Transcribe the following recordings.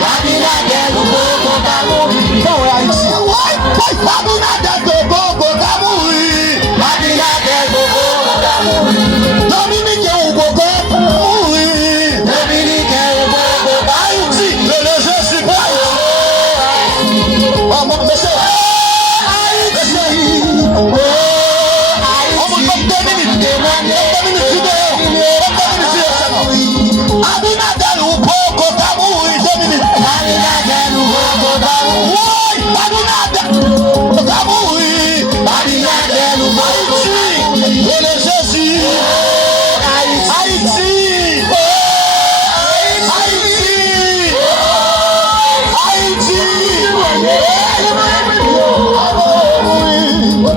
Abinader no Bobo Camuri. Não é Haiti. Abinader do Bobo Camuri. Abinader no Bobo Camuri. Dominique o Bobo Camuri. Dominique o Bobo Camuri. Haiti, beleza esse bairro. Vamos, mexer. Abinader o Bobo Camuri. Abinader no Bobo Camuri. Abinader Camuri. Abinader no Bobo Camuri. Beleza esse. Haiti.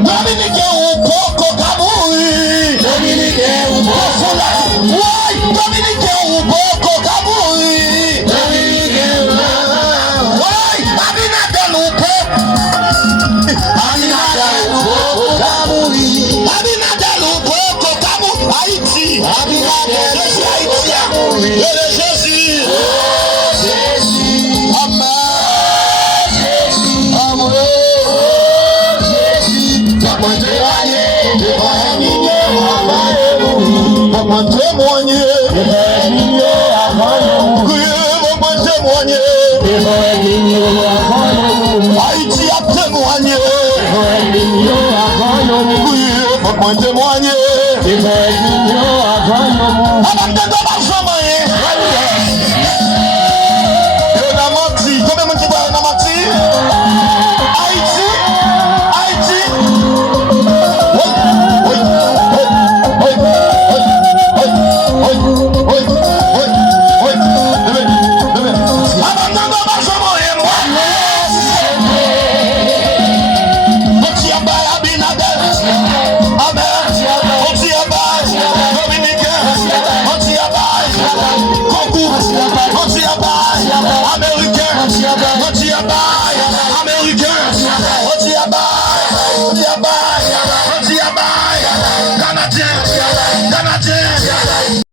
Dominique o Bobo Camuri. Dominique o Bobo Camuri. Uai, Dominique o Bobo Camuri. Dominique o Bobo Uai, Abinader no Bobo. Abinader no Bobo Camuri. Abinader no Bobo Camuri. Haiti. Abinader no Bobo Camuri. Ele é Jesus. Jesus. Amém. Jesus. Amém. Vamos témoigner. Vamos témoigner. Haïti a témoigné. Vamos témoigner. Eu na menti. Combien de gens qui na menti? Haïti. Américain,